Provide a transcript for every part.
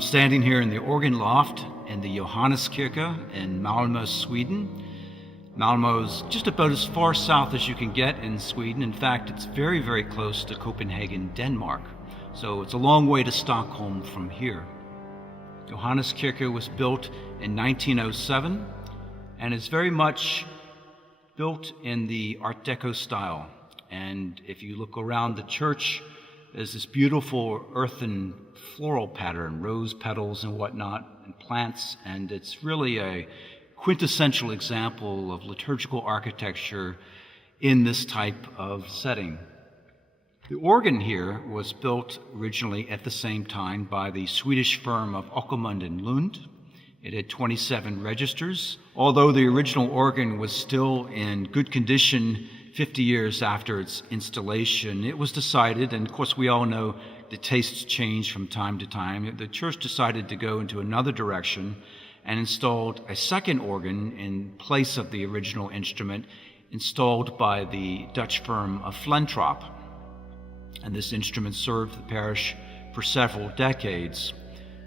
I'm standing here in the organ loft in the Johannes Church in Malmö, Sweden. Malmö is just about as far south as you can get in Sweden. In fact, it's very, very close to Copenhagen, Denmark. So it's a long way to Stockholm from here. Johannes Church was built in 1907 and is very much built in the Art Deco style. And if you look around the church, there's this beautiful earthen floral pattern, rose petals and whatnot, and plants, and it's really a quintessential example of liturgical architecture in this type of setting. The organ here was built originally at the same time by the Swedish firm of Åkerman Lund. It had 27 registers. Although the original organ was still in good condition 50 years after its installation, it was decided, and of course we all know the tastes change from time to time, the church decided to go into another direction and installed a second organ in place of the original instrument installed by the Dutch firm of Flentrop. And this instrument served the parish for several decades.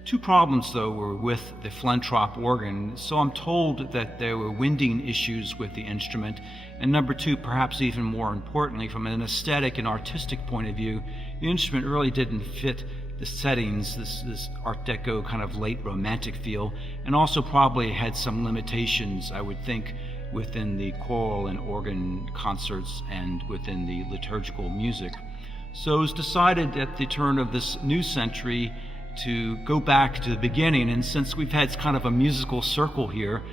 Two problems, though, were with the Flentrop organ. So I'm told that there were winding issues with the instrument. And number two, perhaps even more importantly, from an aesthetic and artistic point of view, the instrument really didn't fit the settings, this Art Deco kind of late romantic feel, and also probably had some limitations, I would think, within the choral and organ concerts and within the liturgical music. So it was decided at the turn of this new century to go back to the beginning, and since we've had kind of a musical circle here,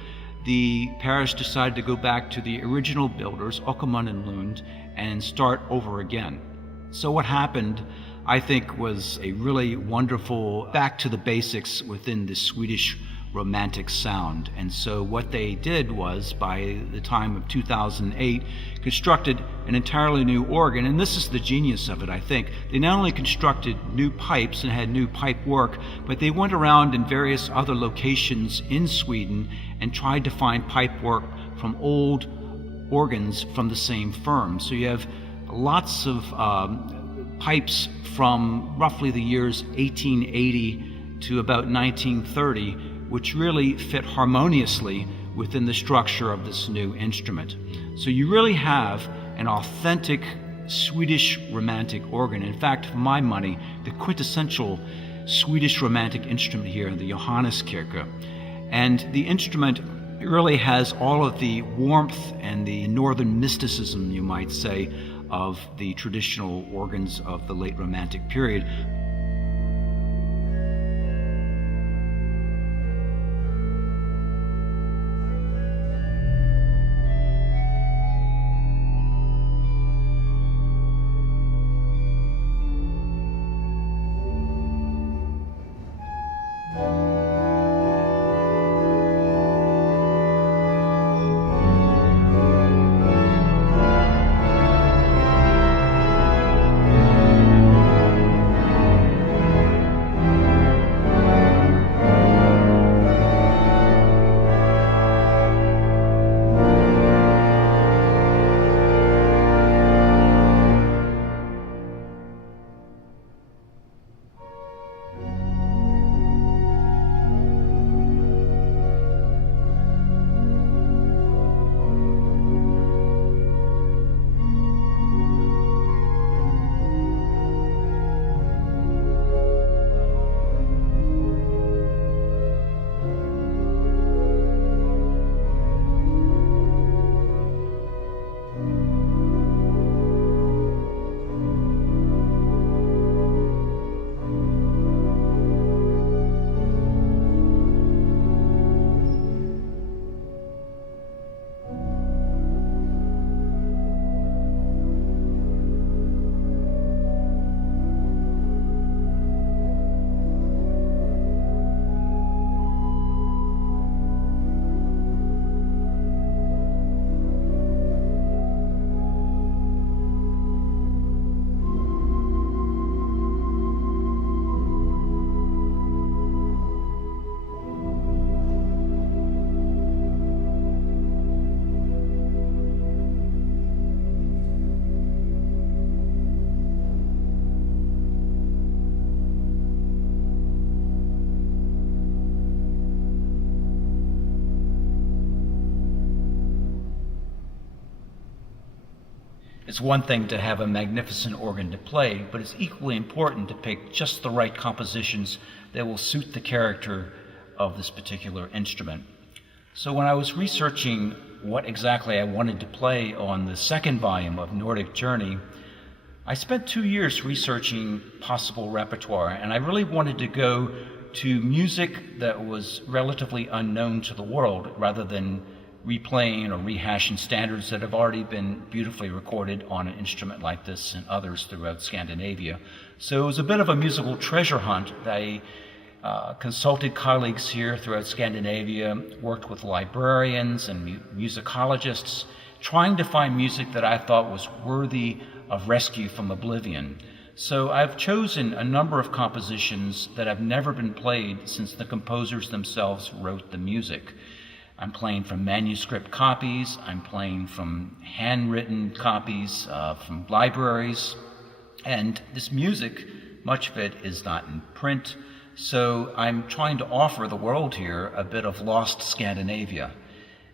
the parish decided to go back to the original builders, Åkerman Lund, and start over again. So what happened, I think, was a really wonderful back to the basics within the Swedish romantic sound. And so what they did was, by the time of 2008, constructed an entirely new organ. And this is the genius of it, I think. They not only constructed new pipes and had new pipe work, but they went around in various other locations in Sweden and tried to find pipe work from old organs from the same firm. So you have lots of pipes from roughly the years 1880 to about 1930, which really fit harmoniously within the structure of this new instrument. So you really have an authentic Swedish romantic organ. In fact, for my money, the quintessential Swedish romantic instrument here, the Johannes Church. And the instrument really has all of the warmth and the northern mysticism, you might say, of the traditional organs of the late Romantic period. It's one thing to have a magnificent organ to play, but it's equally important to pick just the right compositions that will suit the character of this particular instrument. So when I was researching what exactly I wanted to play on the second volume of Nordic Journey, I spent 2 years researching possible repertoire, and I really wanted to go to music that was relatively unknown to the world rather than replaying or rehashing standards that have already been beautifully recorded on an instrument like this and others throughout Scandinavia. So it was a bit of a musical treasure hunt. I consulted colleagues here throughout Scandinavia, worked with librarians and musicologists, trying to find music that I thought was worthy of rescue from oblivion. So I've chosen a number of compositions that have never been played since the composers themselves wrote the music. I'm playing from manuscript copies, I'm playing from handwritten copies from libraries, and this music, much of it is not in print, so I'm trying to offer the world here a bit of lost Scandinavia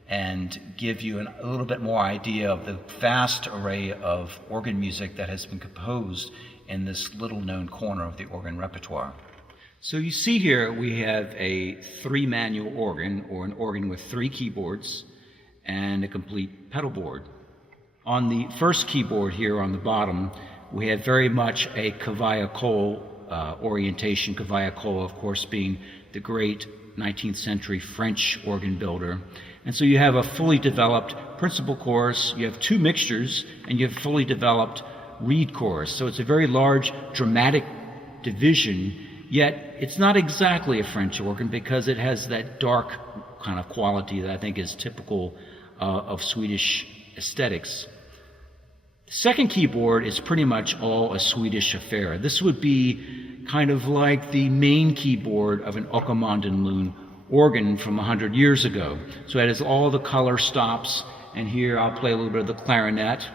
and give you a little bit more idea of the vast array of organ music that has been composed in this little-known corner of the organ repertoire. So you see here we have a 3-manual organ, or an organ with 3 keyboards and a complete pedal board. On the first keyboard here on the bottom, we have very much a Cavaillé-Coll orientation, Cavaillé-Coll, of course, being the great 19th century French organ builder. And so you have a fully developed principal chorus, you have 2 mixtures, and you have fully developed reed chorus. So it's a very large dramatic division, yet it's not exactly a French organ because it has that dark kind of quality that I think is typical of Swedish aesthetics. The second keyboard is pretty much all a Swedish affair. This would be kind of like the main keyboard of an Åkerman Lund organ from 100 years ago. So it has all the color stops, and here I'll play a little bit of the clarinet.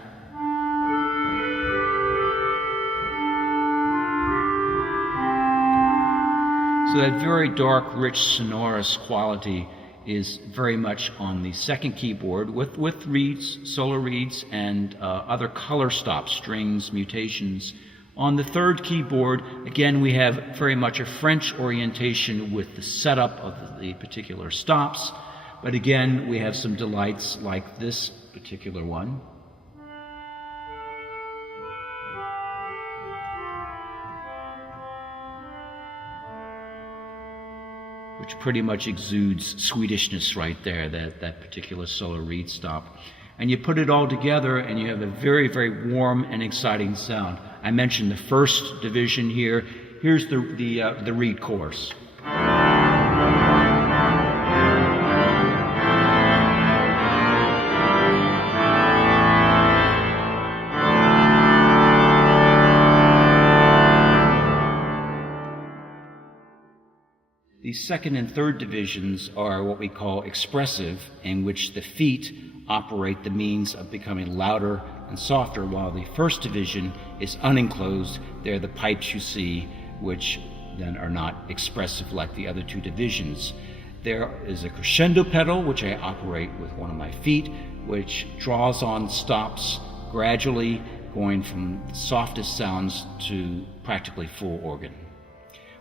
So that very dark, rich, sonorous quality is very much on the second keyboard with reeds, solo reeds, and other color stops, strings, mutations. On the third keyboard, again, we have very much a French orientation with the setup of the particular stops, but again, we have some delights like this particular one. Which pretty much exudes Swedishness right there, that particular solo reed stop. And you put it all together and you have a very, very warm and exciting sound. I mentioned the first division here. Here's the reed chorus. The second and third divisions are what we call expressive, in which the feet operate the means of becoming louder and softer, while the first division is unenclosed. They're the pipes you see, which then are not expressive like the other 2 divisions. There is a crescendo pedal, which I operate with one of my feet, which draws on stops gradually, going from the softest sounds to practically full organ.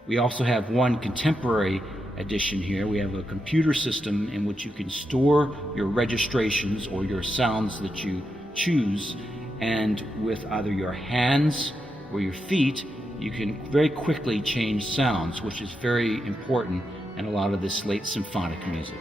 We also have one contemporary addition here. We have a computer system in which you can store your registrations or your sounds that you choose, and with either your hands or your feet, you can very quickly change sounds, which is very important in a lot of this late symphonic music.